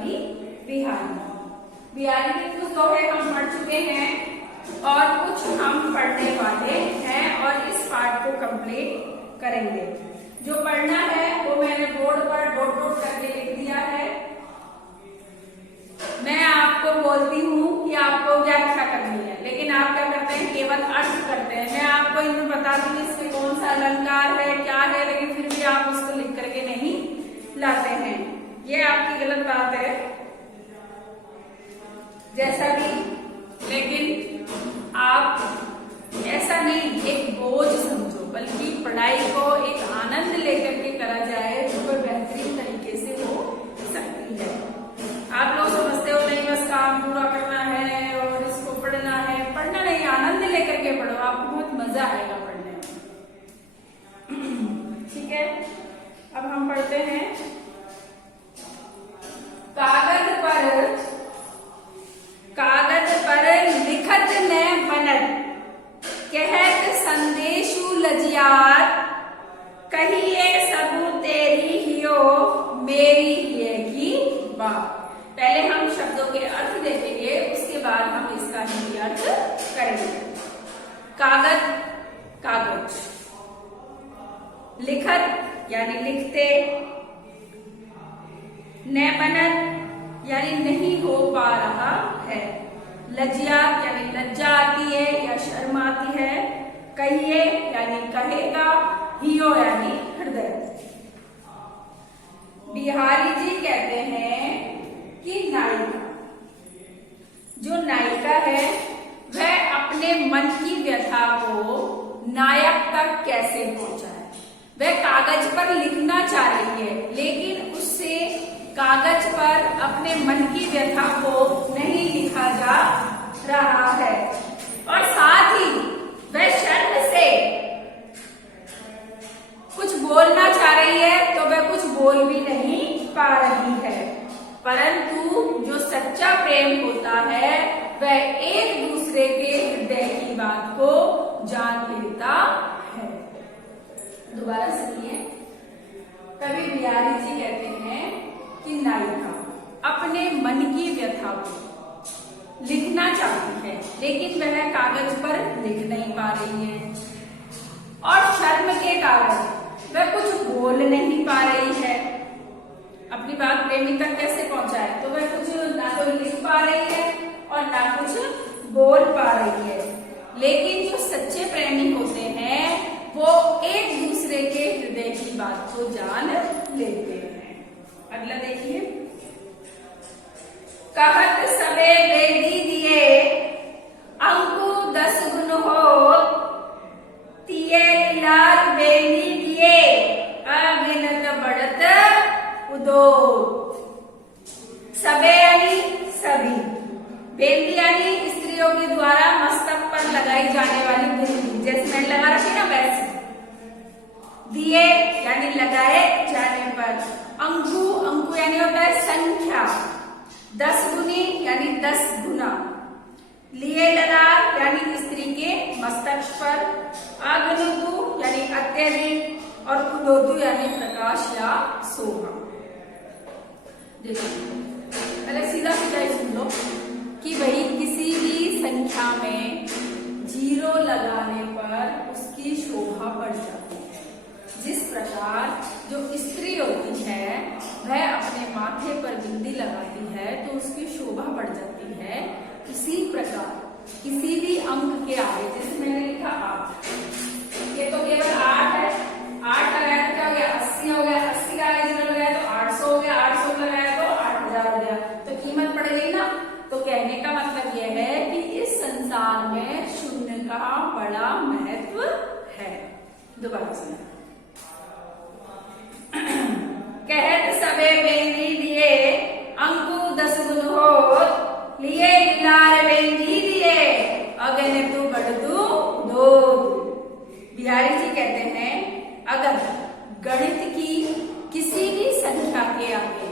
यानी बिहारी। बिहारी के कुछ दोहे हम पढ़ चुके हैं और कुछ हम पढ़ने वाले हैं और इस पार्ट को कंप्लीट करेंगे। जो पढ़ना है वो मैंने बोर्ड पर डॉट डॉट करके लिख दिया है। मैं आपको बोलती हूँ कि आपको व्याख्या करनी है, लेकिन आप क्या करते हैं, केवल अर्थ करते हैं। मैं आपको इनमें बता दूंगी इसमें कौन सा अलंकार है, क्या है, लेकिन फिर भी आप उसको लिख करके नहीं लाते हैं। ये आपकी गलत बात है। जैसा भी, लेकिन आप ऐसा नहीं एक बोझ समझो, बल्कि पढ़ाई को एक आनंद लेकर के करा जाए तो वह बेहतरीन तरीके से हो सकती है। आप लोग समझते हो नहीं बस काम पूरा करना है और इसको पढ़ना है। पढ़ना नहीं, आनंद लेकर के पढ़ो, आपको बहुत मजा आएगा पढ़ने में। ठीक है, अब हम पढ़ते हैं। कागज पर लिखत न बनत, कहत संदेशु लजियात, कहिए सबू तेरी हियो मेरी हियेगी बात। पहले हम शब्दों के अर्थ देखेंगे, उसके बाद हम इसका हिंदी अर्थ करेंगे। कागज, कागज, लिखत यानी लिखते, न बनत यानी नहीं हो पा रहा है, लज्जात यानी लज्जा आती है या शर्म आती है, कहिए यानी कहेगा, हियो यानी हृदय। बिहारी जी कहते हैं कि नायिका, जो नायिका है वह अपने मन की व्यथा को नायक तक कैसे पहुंचाए। वह कागज पर लिखना चाह रही है, लेकिन उससे कागज पर अपने मन की व्यथा को नहीं लिखा जा रहा है, और साथ ही वह शर्म से कुछ बोलना चाह रही है तो वह कुछ बोल भी नहीं पा रही है। परंतु जो सच्चा प्रेम होता है वह एक दूसरे के हृदय की बात को जान लेता है। दोबारा सुनिए। कवि बिहारी जी कहते हैं कि नायिका अपने मन की व्यथा को लिखना चाहती है, लेकिन वह कागज पर लिख नहीं पा रही है, और शर्म के कारण वह कुछ बोल नहीं पा रही है। अपनी बात प्रेमी तक कैसे पहुंचाए, तो वह कुछ ना तो लिख पा रही है और ना कुछ बोल पा रही है। लेकिन जो सच्चे प्रेमी होते हैं वो एक दूसरे के हृदय की बात को जान लेते हैं। अगला देखिए। कहत सबे बेदी दिए, अंकु 10 गुण हो, तिये लाल बेदी दिए, अगिनत बढ़त उदो। सबे यानी सभी, बेदी यानी स्त्रियों के द्वारा मस्तक पर लगाई जाने वाली बिंदी, जैसे मैंने लगा रखी ना वैसे। दिए यानी लगाए जाने पर, अंकु, अंकु यानी होता है संख्या, 10 गुनी यानी 10 गुना, लिए ललाट यानी स्त्री के मस्तक पर, अग्निगु यानी अत्यधिक, और कुदोतु यानी प्रकाश या शोभा। देखो पहले सीधा सीधा ही सुन लो कि भाई किसी भी संख्या में 0 लगाने पर उसकी शोभा बढ़ जाती है। जिस प्रकार जो स्त्री होती है वह अपने माथे पर बिंदी लगाती है तो उसकी शोभा बढ़ जाती है, इसी प्रकार किसी भी अंक के आगे, जैसे मैंने लिखा 8, ये तो केवल 8 है, 8 लगाया तो क्या हो गया, 80 हो गया, 80 का आगे 0 लगाया तो 800 हो गया, 800 लगाया तो 8000 हो गया, तो कीमत बढ़ गई ना। तो कहने का मतलब यह है कि इस संसार में शून्य का बड़ा महत्व है। दोबारा सुनिए। कहत सबे बेंदी दिए, अंकु 10 गुण हो, लिए लाल बेंदी दिए, अगन तू बढ़तु दो। बिहारी जी कहते हैं अगर गणित की किसी भी संख्या के आगे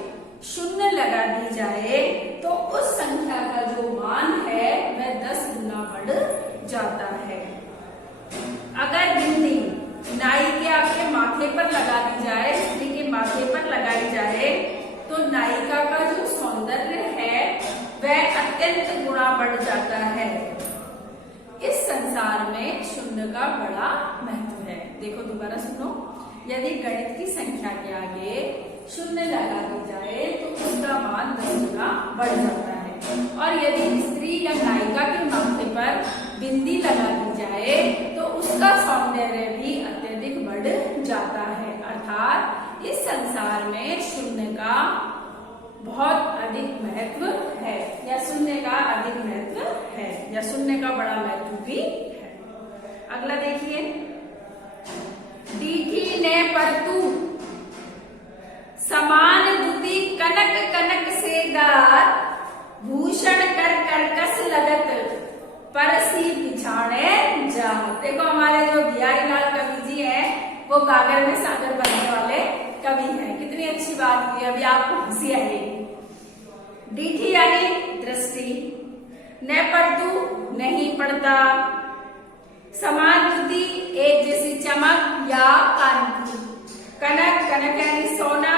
0 लगा दी जाए तो उस संख्या का जो मान है वह 10 गुना बढ़ जाता है। अगर बिंदी नाई के आगे माथे पर लगा दी जाए, स्त्री के माथे पर लगाई जाए, तो नायिका का जो सौंदर्य अत्यंत गुणा बढ़ जाता है। इस संसार में शून्य का बड़ा महत्व है। देखो दोबारा सुनो, यदि गणित की संख्या के आगे शून्य लगा दी जाए तो उसका मान 10 गुना बढ़ जाता है, और यदि स्त्री या नायिका के माथे पर बिंदी लगा दी जाए तो उसका सौंदर्य भी अत्यधिक बढ़ जाता है। अर्थात इस संसार में शून्य का बहुत अधिक महत्व है, या शून्य का अधिक महत्व है, या शून्य का बड़ा महत्व भी है। अगला देखिए, डीठी ने परतू समान दुति कनक कनक से गात, भूषण कर कर्कश लगत परसी पिछाड़े जा। देखो हमारे जो बिहारी लाल कवि जी हैं वो गागर में सागर बनने वाले कवि हैं। कितनी अच्छी बात की, अभी आपको हंसी आएगी। डीठी यानी दृष्टि, न परतू नहीं पड़ता, समान दुति एक जैसी चमक या कांति, कनक कनक यानी सोना,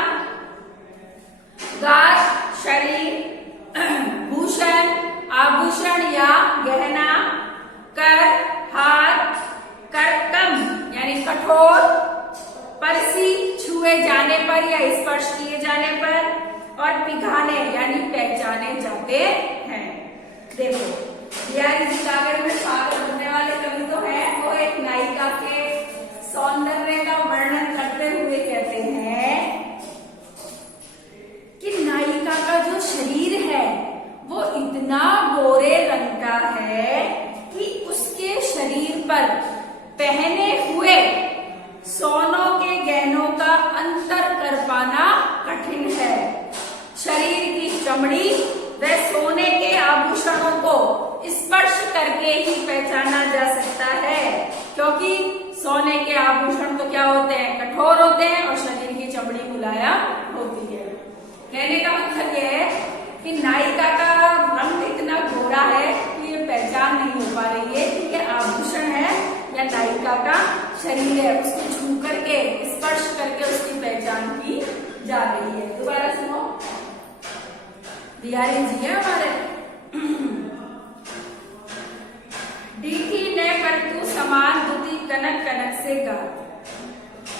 गात शरीर, भूषण आभूषण या गहना, कर हाथ, कर्कम यानी कठोर, परसी छुए जाने पर या स्पर्श किए जाने पर, और पिघाने यानी पहचाने जाते हैं। देखो बिहारी जी कागर में सागर बनने वाले कवि तो है, वो एक नायिका के सौंदर्य का वर्णन करते हुए कहते हैं कि नायिका का जो शरीर है वो इतना गोरे रंग का है कि उसके शरीर पर पहने हुए सोनों के गहनों का अंतर कर पाना कठिन है। शरीर की चमड़ी व सोने के आभूषणों को स्पर्श करके ही पहचाना जा सकता है, क्योंकि सोने के आभूषण तो क्या होते हैं, कठोर होते हैं, और शरीर की चमड़ी मुलायम होती है। कहने का मतलब यह है कि नायिका का रंग इतना गोरा है कि ये पहचान नहीं हो पा रही है कि ये आभूषण है या नायिका का शरीर है। उसको छू करके स्पर्श करके उसकी पहचान की जा रही है। दोबारा सुनो, बिहारी जी है हमारे। डीठी ने परतु समान दुति कनक कनक से गात,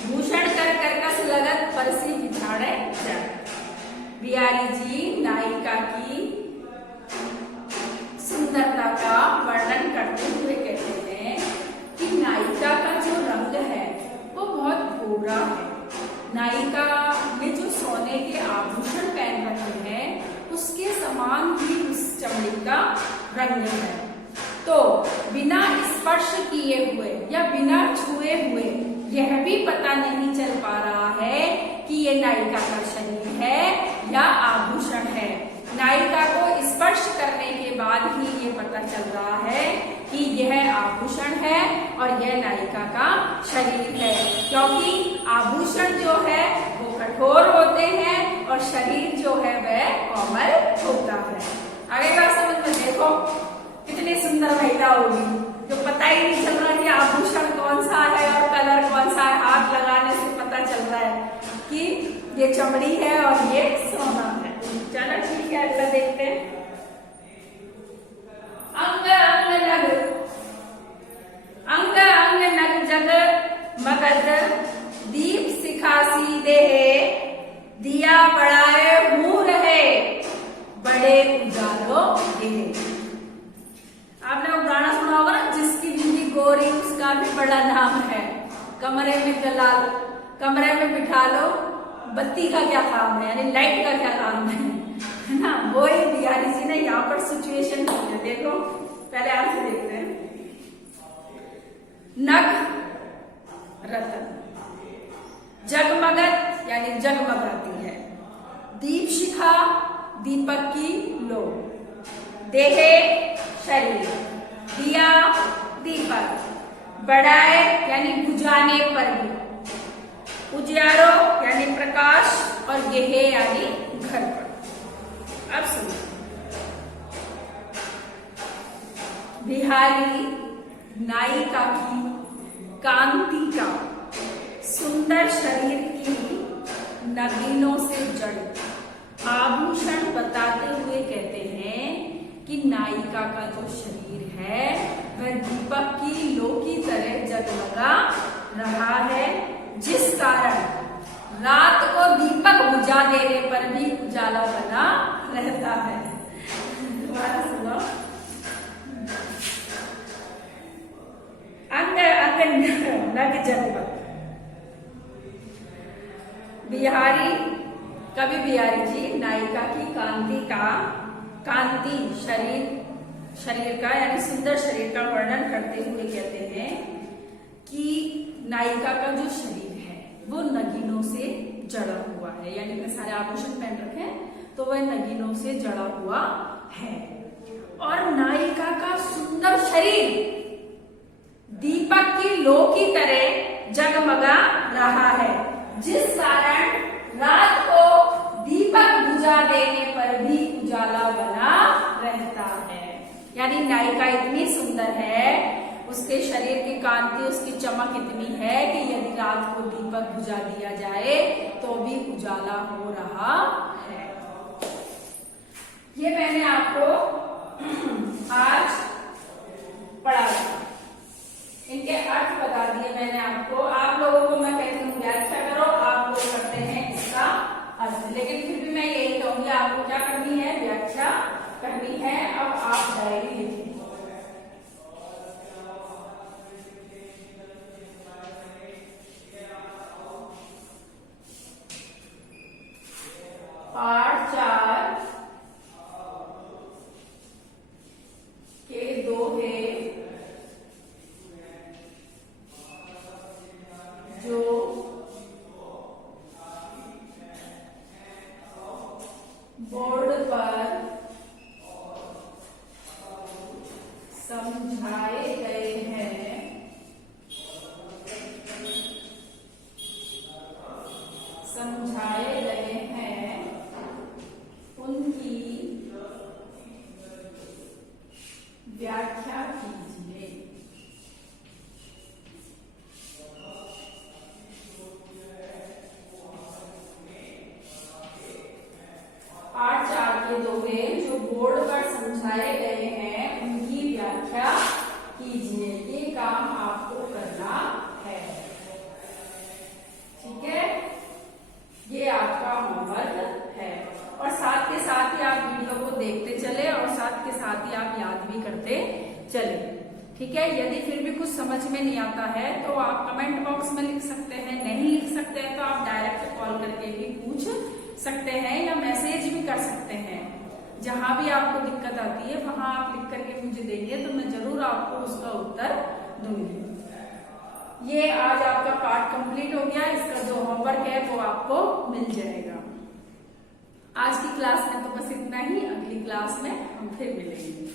भूषण कर कर्कश लगत परसी बिछाड़े जात। बिहारी जी नायिका की सुंदरता का वर्णन करते हुए कहते हैं कि नायिका का जो रंग है वो बहुत गोरा है। नायिका ने जो सोने के आभूषण पहन रखे हैं उसके समान ही उस चमड़ी का रंग है। तो बिना स्पर्श किए हुए या बिना छुए हुए यह भी पता नहीं चल पा रहा है कि ये नायिका का शरीर है या आभूषण है। नायिका को स्पर्श करने के बाद ही ये पता चल रहा है कि यह आभूषण है और यह नायिका का शरीर है, क्योंकि आभूषण जो है वो कठोर होते हैं और शरीर जो है वह कोमल होता है। आगे का समझ में देखो कितनी सुंदर महिला होगी जो पता ही नहीं चल रहा कि आभूषण कौन सा है और कलर कौन सा है। हाथ लगाने से पता चल रहा है कि ये चमड़ी है और ये सोना है। चलो ठीक है, अगला देखते हैं। अंग अंग नग जग मगध दीप सिखासी देहे, दिया बढ़ाए मुंह रहे बड़े उजालो देहे। आपने वो गाना सुना होगा ना, जिसकी बिंदी गोरी उसका भी बड़ा नाम है। कमरे में जला लो, कमरे में बिठा लो, बत्ती का क्या काम है, यानी लाइट का क्या काम है ना। वो ही बिहारी जी ने यहाँ पर सिचुएशन की है। देखो पहले आंसर देखते हैं। नग रतन, जगमगत यानी जगमगाती है, दीप शिखा दीपक की लो, देहे शरीर, दिया दीपक, बढ़ाए यानी बुझाने पर भी, उजियारो यानी प्रकाश, और गेहे यानी घर पर। अब सुनो, बिहारी नायिका की कांति का सुंदर शरीर की नगीनों से जड़े आभूषण बताते हुए कहते हैं कि नायिका का जो शरीर है वह दीपक की लो की तरह जगमगा रहा है, जिस कारण रात को दीपक बुझा देने पर भी उजाला बना रहता है। दोबारा सुनो। अंग अंग नग जगमग। बिहारी कवि बिहारी जी नायिका की कांति शरीर का यानी सुंदर शरीर का वर्णन करते हुए कहते हैं कि नायिका का जो शरीर है वो नगीनों से जड़ा हुआ है, यानी इतने सारे आभूषण पहन रखे हैं तो वह नगीनों से जड़ा हुआ है। और नायिका का सुंदर शरीर दीपक की लो की तरह जगमगा रहा है, जिस कारण रात को दीपक बुझा देने पर भी उजाला बना रहता है। यानी नायिका इतनी सुंदर है, उसके शरीर की कांति, उसकी चमक इतनी है कि यदि रात को दीपक बुझा दिया जाए तो भी उजाला हो रहा है। ये मैंने आपको आज पढ़ा, इनके अर्थ बता दिए मैंने आपको। आप लोगों को मैं कहती हूँ व्याख्या करो, आप लोग करते हैं इसका अर्थ, लेकिन फिर भी मैं यही कहूंगी आपको क्या करनी है, व्याख्या करनी है। अब आप डायरी लिखें। पाठ 4 के दोहे जो बोर्ड पर समझाए गए हैं, उनकी व्याख्या कीजिए। पाठ 4 के दोहे जो बोर्ड पर समझाए गए हैं उनकी व्याख्या कीजिए। ये काम आपको करना है, ठीक है। ये आपका होमवर्क है और साथ के साथ ही आप वीडियो को देखते चले और साथ के साथ ही आप याद भी करते चले, ठीक है। यदि फिर भी कुछ समझ में नहीं आता है तो आप कमेंट बॉक्स में लिख सकते हैं, नहीं लिख सकते हैं तो आप डायरेक्ट कॉल करके भी पूछ सकते हैं या मैसेज भी कर सकते हैं। जहां भी आपको दिक्कत आती है वहां आप लिख करके मुझे देंगे तो मैं जरूर आपको उसका उत्तर दूंगी। ये आज आपका पार्ट कंप्लीट हो गया, इसका जो होमवर्क है वो आपको मिल जाएगा। आज की क्लास में तो बस इतना ही, अगली क्लास में हम फिर मिलेंगे।